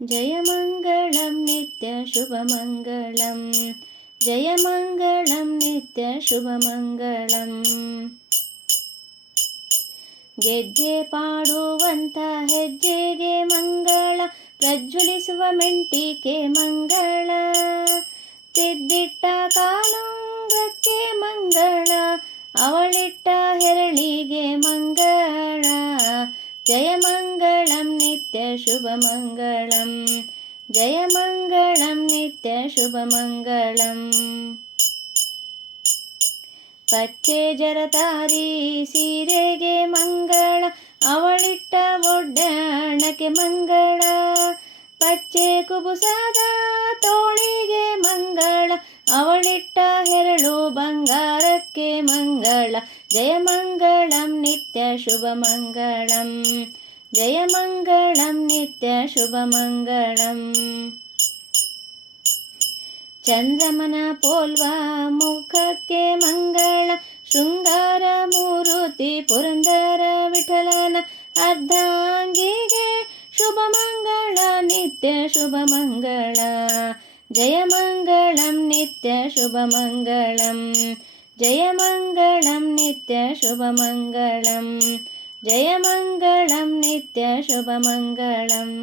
जयमङ्गलं नित्यशुभमङ्गलं जयमङ्गलं नित्यशुभमङ्गलम् ಗೆಜ್ಜೆ ಪಾಡುವಂತ ಹೆಜ್ಜೆಗೆ ಮಂಗಳ ಪ್ರಜ್ವಲಿಸುವ ಮೆಂಟಿಕೆ ಮಂಗಳ ತಿದ್ದಿಟ್ಟ ಕಾಲುಂಗಕ್ಕೆ ಮಂಗಳ ಅವಳಿಟ್ಟ ಹೆರಳಿಗೆ ಮಂಗಳ ಜಯಮಂಗಳಂ ಜಯಮಂಗಳಂ ನಿತ್ಯ ಶುಭಮಂಗಳಂ ಪಚ್ಚೆ ಜರತಾರಿ ಸೀರೆಗೆ ಮಂಗಳ, ಅವಳಿಟ್ಟ ಒಡ್ಡಾಣಕ್ಕೆ ಮಂಗಳ. ಪಚ್ಚೆ ಕುಬುಸಾದ ತೋಳಿಗೆ ಮಂಗಳ, ಅವಳಿಟ್ಟ ಹೆರಳು ಬಂಗಾರಕ್ಕೆ ಮಂಗಳ. ಜಯಮಂಗಳಂ ನಿತ್ಯ ಶುಭ ಜಯಮಂಗಳಂ ನಿತ್ಯ ಶುಭಮಂಗಳಂ. ಚಂದ್ರಮನ ಪೋಲ್ವಾ, ಮುಖಕ್ಕೆ ಮಂಗಳ, ಶೃಂಗಾರ ಮೂರುತಿ, ಪುರಂದರ ವಿಠಲನ, ಅರ್ಧಾಂಗಿಗೆ ಶುಭ ಮಂಗಳ ನಿತ್ಯ ಶುಭ ಮಂಗಳ ಜಯ ನಿತ್ಯ ಶುಭ ಮಂಗಳಂ ಜಯ ನಿತ್ಯ ಶುಭ ಮಂಗಳಂ ಜಯ नित्यशुभमङ्गलम्